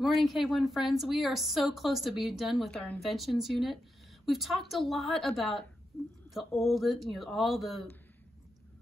Good morning, K1 friends. We are so close to being done with our Inventions unit. We've talked a lot about the old, all the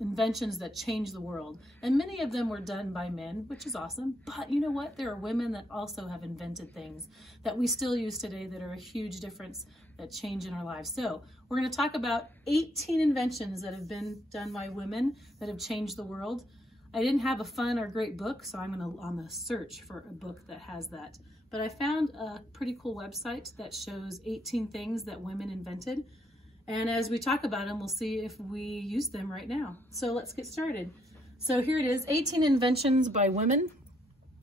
inventions that changed the world. And many of them were done by men, which is awesome. But you know what? There are women that also have invented things that we still use today that are a huge difference, that change in our lives. So we're going to talk about 18 inventions that have been done by women that have changed the world. I didn't have a fun or great book, so I'm on the search for a book that has that. But I found a pretty cool website that shows 18 things that women invented. And as we talk about them, we'll see if we use them right now. So let's get started. So here it is, 18 inventions by women.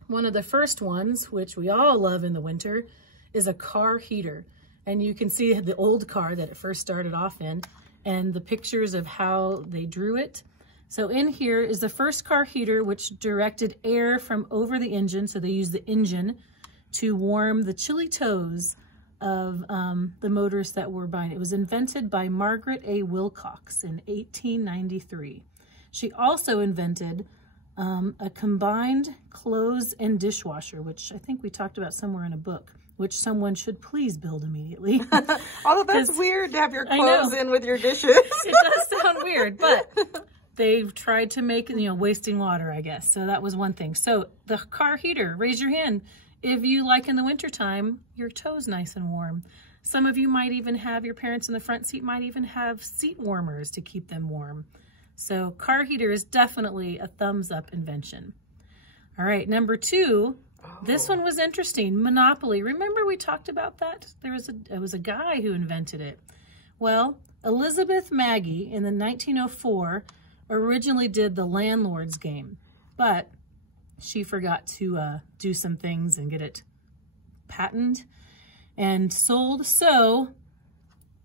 One of the first ones, which we all love in the winter, is a car heater. And you can see the old car that it first started off in and the pictures of how they drew it. So in here is the first car heater, which directed air from over the engine. So they used the engine to warm the chilly toes of the motors that were behind it. It was invented by Margaret A. Wilcox in 1893. She also invented a combined clothes and dishwasher, which I think we talked about somewhere in a book, which someone should please build immediately. Although that's weird to have your clothes in with your dishes. It does sound weird, but they've tried to make, wasting water, I guess. So that was one thing. So the car heater, raise your hand if you like in the wintertime, your toes nice and warm. Some of you might even have, your parents in the front seat might even have seat warmers to keep them warm. So car heater is definitely a thumbs up invention. All right, number two, this one was interesting. Monopoly. Remember we talked about that? It was a guy who invented it. Well, Elizabeth Maggie in the 1904 originally did the landlord's game, but she forgot to do some things and get it patented and sold. So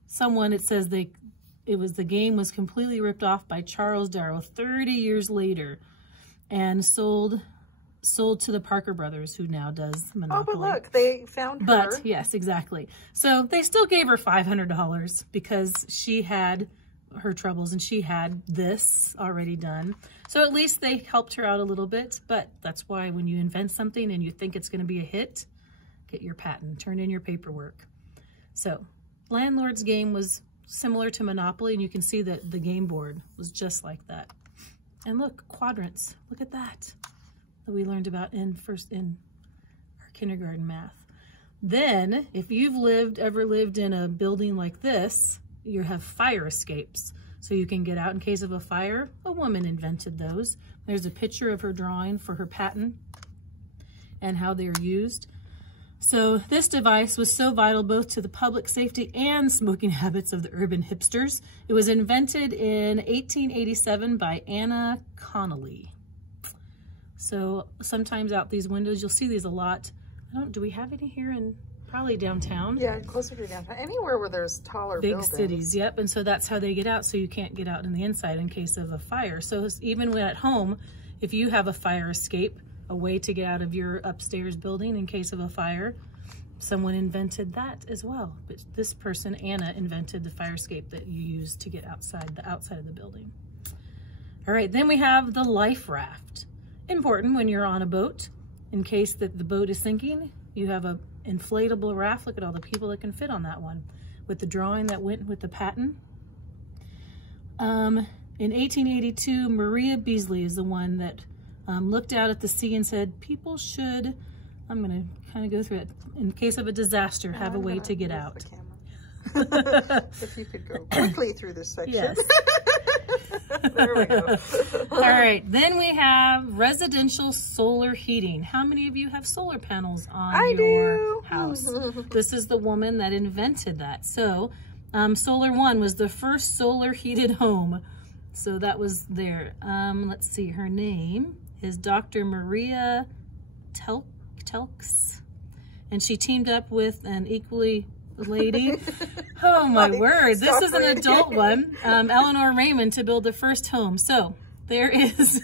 it says the game was completely ripped off by Charles Darrow 30 years later and sold to the Parker Brothers, who now does Monopoly. Oh, but look, they found her. But yes, exactly. So they still gave her $500 because she had her troubles and she had this already done. So at least they helped her out a little bit, but that's why when you invent something and you think it's going to be a hit, get your patent, turn in your paperwork. So landlord's game was similar to Monopoly, and you can see that the game board was just like that. And look, quadrants, look at that we learned about in our kindergarten math. Then if you've ever lived in a building like this, you have fire escapes. So you can get out in case of a fire. A woman invented those. There's a picture of her drawing for her patent and how they're used. So this device was so vital both to the public safety and smoking habits of the urban hipsters. It was invented in 1887 by Anna Connolly. So sometimes out these windows, you'll see these a lot. Do we have any here in probably downtown? Yeah, closer to downtown. Anywhere where there's taller buildings. Big cities, yep. And so that's how they get out, so you can't get out in the inside in case of a fire. So even when at home, if you have a fire escape, a way to get out of your upstairs building in case of a fire, someone invented that as well. But this person, Anna, invented the fire escape that you use to get outside of the building. All right, then we have the life raft. Important when you're on a boat. In case that the boat is sinking, you have a inflatable raft. Look at all the people that can fit on that one with the drawing that went with the patent. In 1882, Maria Beasley is the one that looked out at the sea and said, people should, I'm going to kind of go through it, in case of a disaster, have a way to get out. If you could go quickly through this section. Yes. There we go. All right, then we have residential solar heating. How many of you have solar panels on your house? This is the woman that invented that. So Solar One was the first solar heated home. So that was there. Let's see, her name is Dr. Maria Telks, and she teamed up with an equally lady. Oh my word, this is an adult one. Eleanor Raymond, to build the first home. So there is,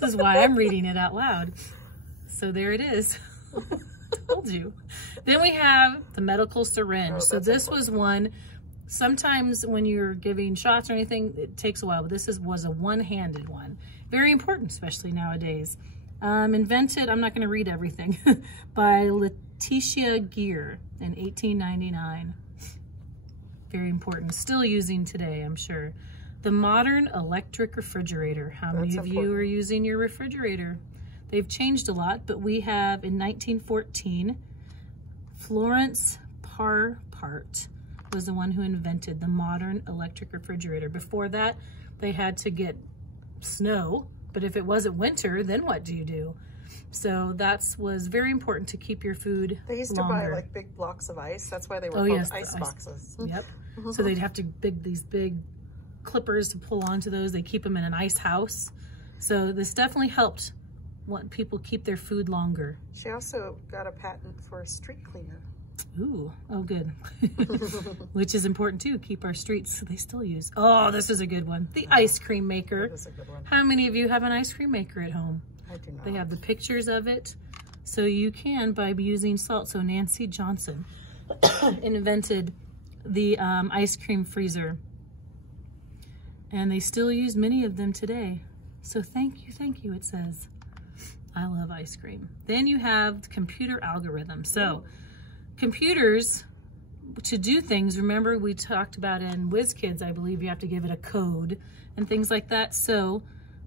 this is why I'm reading it out loud. So there it is. Told you. Then we have the medical syringe. So this was one, sometimes when you're giving shots or anything, it takes a while, but this was a one-handed one. Very important, especially nowadays. Invented, I'm not going to read everything, by Letitia Gear in 1899. Very important. Still using today, I'm sure. The modern electric refrigerator. How many of you are using your refrigerator? They've changed a lot, but we have in 1914, Florence Parpart was the one who invented the modern electric refrigerator. Before that, they had to get snow, but if it wasn't winter, then what do you do? So that was very important to keep your food They used longer. to buy like big blocks of ice. That's why they were called ice boxes. Yep. So they'd have to these big clippers to pull onto those. They keep them in an ice house. So this definitely helped people keep their food longer. She also got a patent for a street cleaner. Ooh, oh good. Which is important too, keep our streets, they still use. Oh, this is a good one. The ice cream maker. That is a good one. How many of you have an ice cream maker at home? I do not. They have the pictures of it. So you can by using salt. So Nancy Johnson invented the ice cream freezer. And they still use many of them today. So thank you, it says. I love ice cream. Then you have computer algorithms. So computers, to do things, remember we talked about in WizKids, I believe you have to give it a code and things like that. So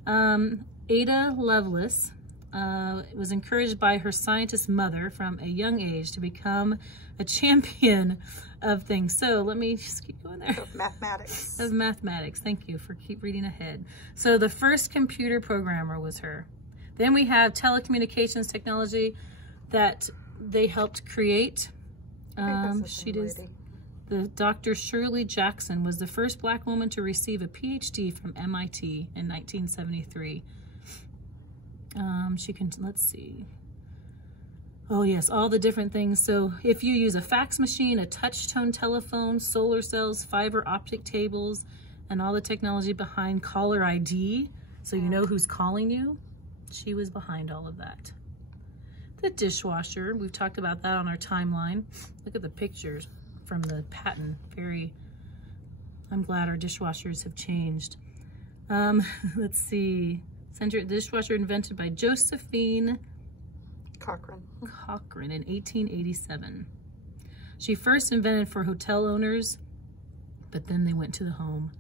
Ada Lovelace was encouraged by her scientist mother from a young age to become a champion of things. So let me just keep going there. Of mathematics. Of mathematics. Thank you for keep reading ahead. So the first computer programmer was her. Then we have telecommunications technology that they helped create. The Dr. Shirley Jackson was the first black woman to receive a PhD from MIT in 1973. Let's see. Oh yes, all the different things. So if you use a fax machine, a touch-tone telephone, solar cells, fiber optic cables, and all the technology behind caller ID, so you know who's calling you, she was behind all of that. The dishwasher, we've talked about that on our timeline. Look at the pictures from the patent. I'm glad our dishwashers have changed. Let's see. Dishwasher invented by Josephine Cochran in 1887. She first invented for hotel owners, but then they went to the home.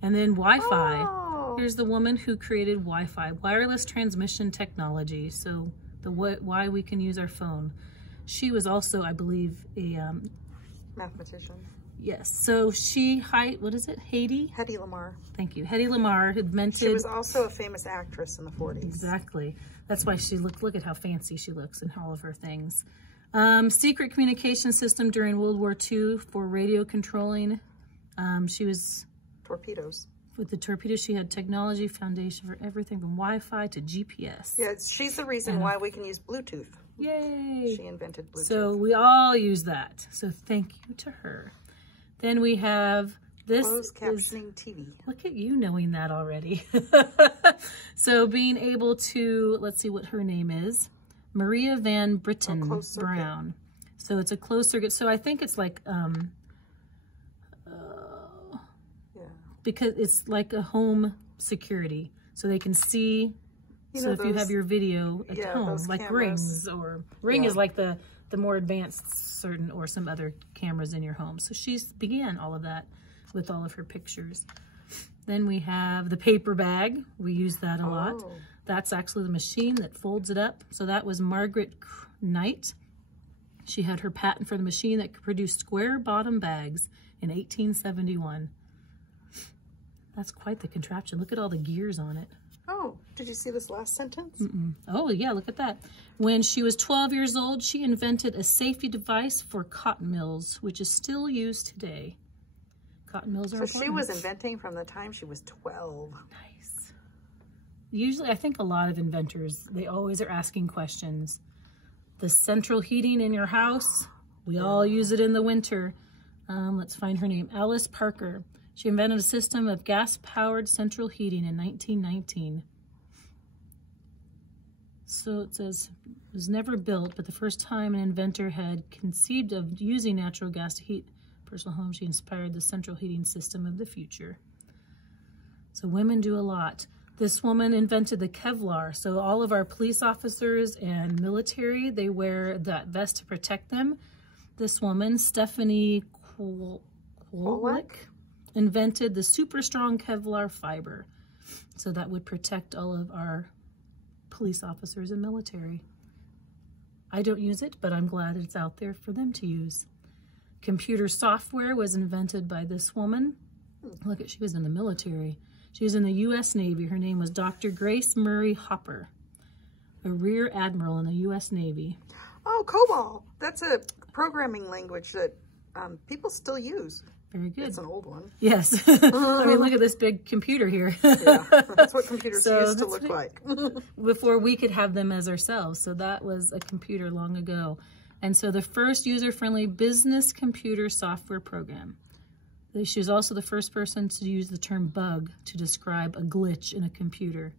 And then Wi-Fi. Oh. Here's the woman who created Wi-Fi, wireless transmission technology. So why we can use our phone. She was also, I believe, a mathematician. Yes. So what is it? Hedy Lamarr. Thank you. Hedy Lamarr invented. She was also a famous actress in the 40s. Exactly. That's why she look at how fancy she looks and all of her things. Secret communication system during World War II for radio controlling. She was torpedoes. With the torpedoes, she had technology foundation for everything from Wi-Fi to GPS. Yeah, she's the reason why we can use Bluetooth. Yay! She invented Bluetooth. So we all use that. So thank you to her. Then we have this. Closed captioning TV. Look at you knowing that already. So being able to, let's see what her name is. Maria Van Britten Brown. So it's a closed circuit. So I think it's like, because it's like a home security. So they can see, so if you have your video at home, like cameras. Ring is like the more advanced certain or some other cameras in your home. So she's began all of that with all of her pictures. Then we have the paper bag. We use that a lot. That's actually the machine that folds it up. So that was Margaret Knight. She had her patent for the machine that could produce square bottom bags in 1871. That's quite the contraption. Look at all the gears on it. Oh, did you see this last sentence? Oh, yeah, look at that. When she was 12 years old, she invented a safety device for cotton mills, which is still used today. Cotton mills are important. So she was inventing from the time she was 12. Nice. Usually, I think a lot of inventors, they always are asking questions. The central heating in your house, we all use it in the winter. Let's find her name. Alice Parker. She invented a system of gas-powered central heating in 1919. So it says, it was never built, but the first time an inventor had conceived of using natural gas to heat personal homes, she inspired the central heating system of the future. So women do a lot. This woman invented the Kevlar. So all of our police officers and military, they wear that vest to protect them. This woman, Stephanie Kwolek, invented the super strong Kevlar fiber. So that would protect all of our police officers and military. I don't use it, but I'm glad it's out there for them to use. Computer software was invented by this woman. Look at, she was in the military. She was in the U.S. Navy. Her name was Dr. Grace Murray Hopper, a Rear Admiral in the U.S. Navy. Oh, COBOL. That's a programming language that people still use. Very good. It's an old one. Yes. I mean, look at this big computer here. Yeah, that's what computers used to look like. Before we could have them as ourselves. So that was a computer long ago. And so the first user-friendly business computer software program. She was also the first person to use the term bug to describe a glitch in a computer.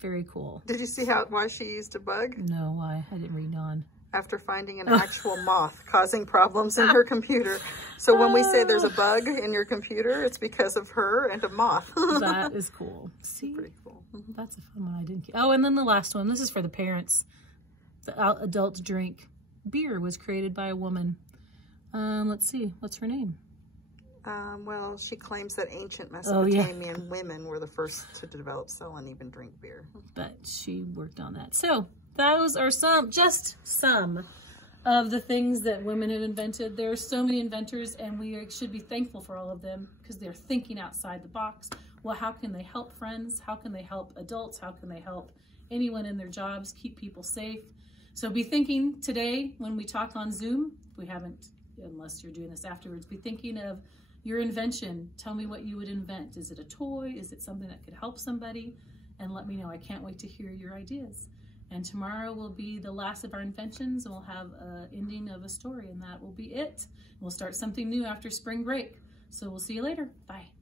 Very cool. Did you see why she used a bug? No, why? I didn't read on. After finding an actual moth causing problems in her computer. So when we say there's a bug in your computer, it's because of her and a moth. That is cool. See? Pretty cool. That's a fun one. I didn't. Oh, and then the last one. This is for the parents. The adults drink. Beer was created by a woman. Let's see. What's her name? Well, she claims that ancient Mesopotamian women were the first to develop, sell, and even drink beer. But she worked on that. So those are just some of the things that women have invented. There are so many inventors, and we should be thankful for all of them because they're thinking outside the box. Well, how can they help friends? How can they help adults? How can they help anyone in their jobs, keep people safe? So be thinking today when we talk on Zoom, if we haven't, unless you're doing this afterwards, be thinking of your invention. Tell me what you would invent. Is it a toy? Is it something that could help somebody? And let me know. I can't wait to hear your ideas. And tomorrow will be the last of our inventions, and we'll have an ending of a story, and that will be it. We'll start something new after spring break. So we'll see you later. Bye.